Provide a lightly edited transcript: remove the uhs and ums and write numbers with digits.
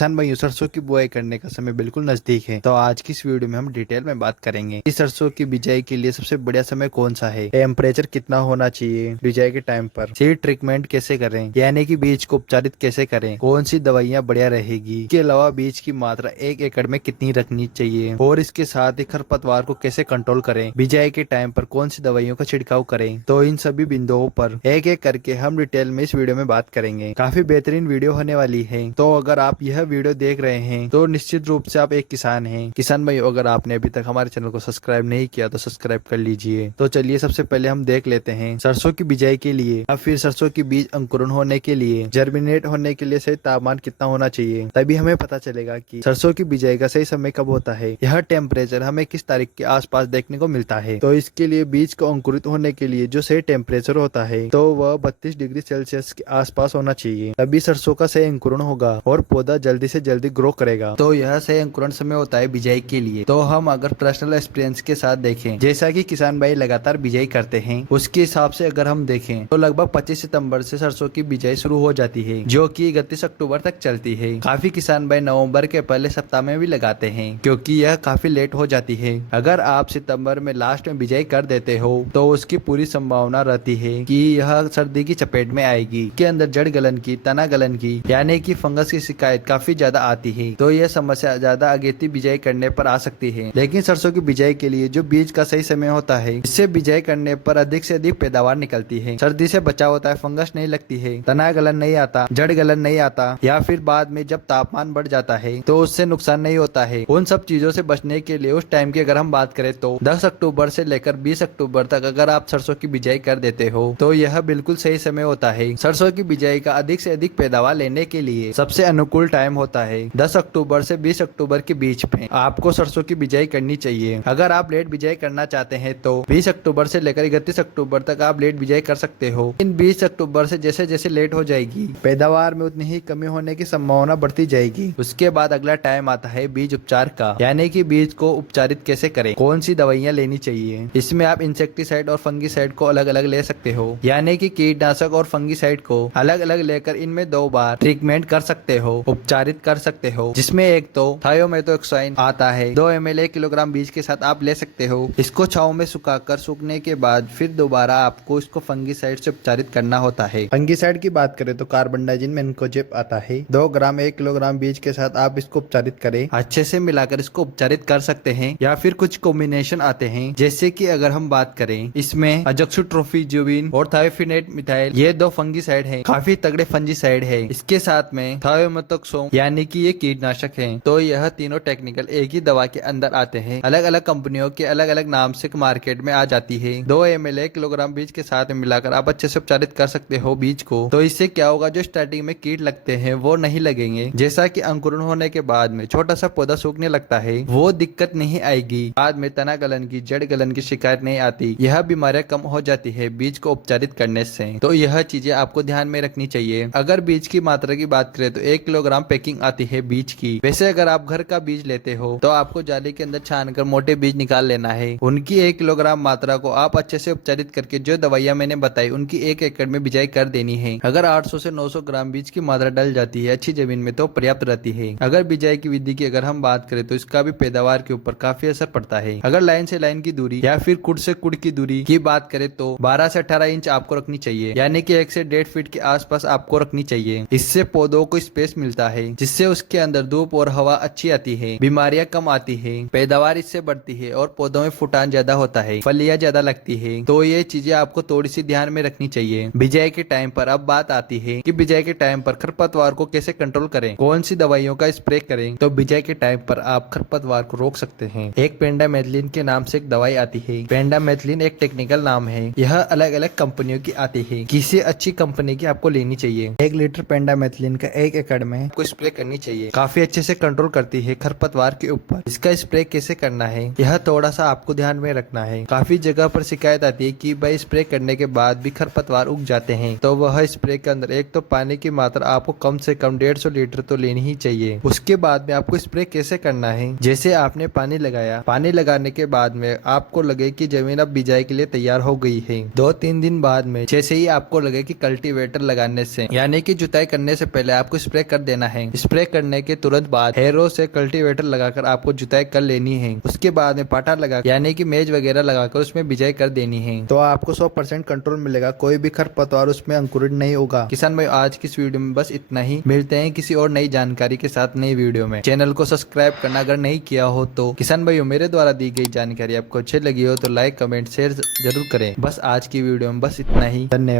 किसान भाइयों, सरसों की बुआई करने का समय बिल्कुल नजदीक है। तो आज की इस वीडियो में हम डिटेल में बात करेंगे कि सरसों की बिजाई के लिए सबसे बढ़िया समय कौन सा है, टेम्परेचर कितना होना चाहिए बिजाई के टाइम पर, सीड ट्रीटमेंट कैसे करें, यानी कि बीज को उपचारित कैसे करें, कौन सी दवाइयाँ बढ़िया रहेगी, इसके अलावा बीज की मात्रा 1 एकड़ में कितनी रखनी चाहिए और इसके साथ ही खरपतवार को कैसे कंट्रोल करें, बिजाई के टाइम पर कौन सी दवाइयों का छिड़काव करें। तो इन सभी बिंदुओं पर एक एक करके हम डिटेल में इस वीडियो में बात करेंगे। काफी बेहतरीन वीडियो होने वाली है। तो अगर आप यह वीडियो देख रहे हैं तो निश्चित रूप से आप एक किसान हैं। किसान भाई, अगर आपने अभी तक हमारे चैनल को सब्सक्राइब नहीं किया तो सब्सक्राइब कर लीजिए। तो चलिए सबसे पहले हम देख लेते हैं सरसों की बिजाई के लिए या फिर सरसों की बीज अंकुरण होने के लिए, जर्मिनेट होने के लिए सही तापमान कितना होना चाहिए। तभी हमें पता चलेगा कि सरसों की बिजाई का सही समय कब होता है। यह टेम्परेचर हमें किस तारीख के आसपास देखने को मिलता है। तो इसके लिए बीज को अंकुरित होने के लिए जो सही टेम्परेचर होता है तो वह 32 डिग्री सेल्सियस के आसपास होना चाहिए। तभी सरसों का सही अंकुरण होगा और पौधा जल्दी से जल्दी ग्रो करेगा। तो यह सही अंकुरण समय होता है बिजाई के लिए। तो हम अगर पर्सनल एक्सपीरियंस के साथ देखें, जैसा कि किसान भाई लगातार बिजाई करते हैं, उसके हिसाब से अगर हम देखें तो लगभग 25 सितंबर से सरसों की बिजाई शुरू हो जाती है, जो कि 31 अक्टूबर तक चलती है। काफी किसान भाई नवंबर के पहले सप्ताह में भी लगाते हैं, क्योंकि यह काफी लेट हो जाती है। अगर आप सितंबर में लास्ट में बिजाई कर देते हो तो उसकी पूरी संभावना रहती है कि यह सर्दी की चपेट में आएगी। के अंदर जड़ गलन की, तना गलन की, यानी कि फंगस की शिकायत काफी ज्यादा आती है। तो यह समस्या ज्यादा अगेती बिजाई करने पर आ सकती है। लेकिन सरसों की बिजाई के लिए जो बीज का सही समय होता है, इससे बिजाई करने पर अधिक से अधिक पैदावार निकलती है। सर्दी से बचाव होता है, फंगस नहीं लगती है, तना गलन नहीं आता, जड़ गलन नहीं आता, या फिर बाद में जब तापमान बढ़ जाता है तो उससे नुकसान नहीं होता है। उन सब चीजों से बचने के लिए उस टाइम की अगर हम बात करें तो 10 अक्टूबर से लेकर 20 अक्टूबर तक अगर आप सरसों की बिजाई कर देते हो तो यह बिल्कुल सही समय होता है। सरसों की बिजाई का अधिक से अधिक पैदावार लेने के लिए सबसे अनुकूल टाइम होता है 10 अक्टूबर से 20 अक्टूबर के बीच में आपको सरसों की बिजाई करनी चाहिए। अगर आप लेट बिजाई करना चाहते हैं तो 20 अक्टूबर से लेकर 31 अक्टूबर तक आप लेट बिजाई कर सकते हो। इन 20 अक्टूबर से जैसे जैसे लेट हो जाएगी, पैदावार में उतनी ही कमी होने की संभावना बढ़ती जाएगी। उसके बाद अगला टाइम आता है बीज उपचार का, यानी कि बीज को उपचारित कैसे करें, कौन सी दवाइयाँ लेनी चाहिए। इसमें आप इंसेक्टिसाइड और फंगिसाइड को अलग अलग ले सकते हो, यानी कि कीटनाशक और फंगिसाइड को अलग अलग लेकर इनमें 2 बार ट्रीटमेंट कर सकते हो, उपचारित कर सकते हो। जिसमें एक तो थायोमेथोक्साइन आता है, 2 ml 1 किलोग्राम बीज के साथ आप ले सकते हो। इसको छांव में सुखाकर सूखने के बाद फिर दोबारा आपको इसको फंगिसाइड से उपचारित करना होता है। फंगिसाइड की बात करें तो कार्बनडाजिम मेनकोजेब आता है, 2 ग्राम 1 किलोग्राम बीज के साथ आप इसको उपचारित करें, अच्छे से मिलाकर इसको उपचारित कर सकते हैं। या फिर कुछ कॉम्बिनेशन आते हैं, जैसे कि अगर हम बात करें इसमें अजोक्सिट्रोफिजोविन और थायोफिनेट मिथाइल, ये 2 फंगिसाइड हैं, काफी तगड़े फंगिसाइड है। इसके साथ में थायोमेथोक्सोम यानी कि ये कीटनाशक है। तो यह तीनों टेक्निकल एक ही दवा के अंदर आते हैं, अलग अलग कंपनियों के अलग अलग नाम से मार्केट में आ जाती है। 2 ml 1 किलोग्राम बीज के साथ मिलाकर आप अच्छे से उपचारित कर सकते हो बीज को। तो इससे क्या होगा, जो स्टार्टिंग में कीट लगते हैं वो नहीं लगेंगे। जैसा कि अंकुरण होने के बाद में छोटा सा पौधा सूखने लगता है, वो दिक्कत नहीं आएगी। बाद में तना गलन की, जड़ गलन की शिकायत नहीं आती। यह बीमारियां कम हो जाती है बीज को उपचारित करने से। तो यह चीजें आपको ध्यान में रखनी चाहिए। अगर बीज की मात्रा की बात करें तो 1 किलोग्राम पैकिंग आती है बीज की। वैसे अगर आप घर का बीज लेते हो तो आपको जाली के अंदर छानकर मोटे बीज निकाल लेना है। उनकी 1 किलोग्राम मात्रा को आप अच्छे से उपचारित करके जो दवाइयां मैंने बताई उनकी 1 एकड़ में बिजाई कर देनी है। अगर 800 से 900 ग्राम बीज की मात्रा डल जाती है अच्छी जमीन में तो पर्याप्त रहती है। अगर बिजाई की विधि की अगर हम बात करें तो इसका भी पैदावार के ऊपर काफी असर पड़ता है। अगर लाइन से लाइन की दूरी या फिर कुड़ से कुड़ की दूरी की बात करें तो 12 से 18 इंच आपको रखनी चाहिए, यानी कि 1 से 1.5 फीट के आसपास आपको रखनी चाहिए। इससे पौधों को स्पेस मिलता है, जिससे उसके अंदर धूप और हवा अच्छी आती है, बीमारियां कम आती है, पैदावार इससे बढ़ती है और पौधों में फुटान ज्यादा होता है, फलियां ज्यादा लगती है। तो ये चीजें आपको थोड़ी सी ध्यान में रखनी चाहिए। बिजाई के टाइम पर अब बात आती है कि बिजाई के टाइम पर खरपतवार को कैसे कंट्रोल करें, कौन सी दवाइयों का स्प्रे करें। तो बिजाई के टाइम पर आप खरपतवार को रोक सकते हैं। एक पेंडामेथलिन के नाम से एक दवाई आती है। पेंडामेथलिन एक टेक्निकल नाम है, यह अलग अलग कंपनियों की आती है। किसी अच्छी कंपनी की आपको लेनी चाहिए। 1 लीटर पेंडामेथलिन का 1 एकड़ में आपको स्प्रे करनी चाहिए। काफी अच्छे से कंट्रोल करती है खरपतवार के ऊपर। इसका स्प्रे कैसे करना है यह थोड़ा सा आपको ध्यान में रखना है। काफी जगह पर शिकायत आती है कि भाई स्प्रे करने के बाद भी खरपतवार उग जाते हैं। तो वह स्प्रे के अंदर एक तो पानी की मात्रा आपको कम से कम 150 लीटर तो लेनी ही चाहिए। उसके बाद में आपको स्प्रे कैसे करना है, जैसे आपने पानी लगाया, पानी लगाने के बाद में आपको लगे कि जमीन अब बिजाई के लिए तैयार हो गई है। 2-3 दिन बाद में जैसे ही आपको लगे कि कल्टीवेटर लगाने से यानी कि जुताई करने से पहले आपको स्प्रे कर देना है। स्प्रे करने के तुरंत बाद हेरो से कल्टीवेटर लगाकर आपको जुताई कर लेनी है। उसके बाद में पाटा लगा यानी कि मेज वगैरह लगाकर उसमें बिजाई कर देनी है, तो आपको 100% कंट्रोल मिलेगा, कोई भी खरपतवार उसमें अंकुरित नहीं होगा। किसान भाई आज की इस वीडियो में बस इतना ही, मिलते हैं किसी और नई जानकारी के साथ नई वीडियो में। चैनल को सब्सक्राइब करना अगर नहीं किया हो तो। किसान भाइयों मेरे द्वारा दी गई जानकारी आपको अच्छी लगी हो तो लाइक कमेंट शेयर जरूर करें। बस आज की वीडियो में बस इतना ही, धन्यवाद।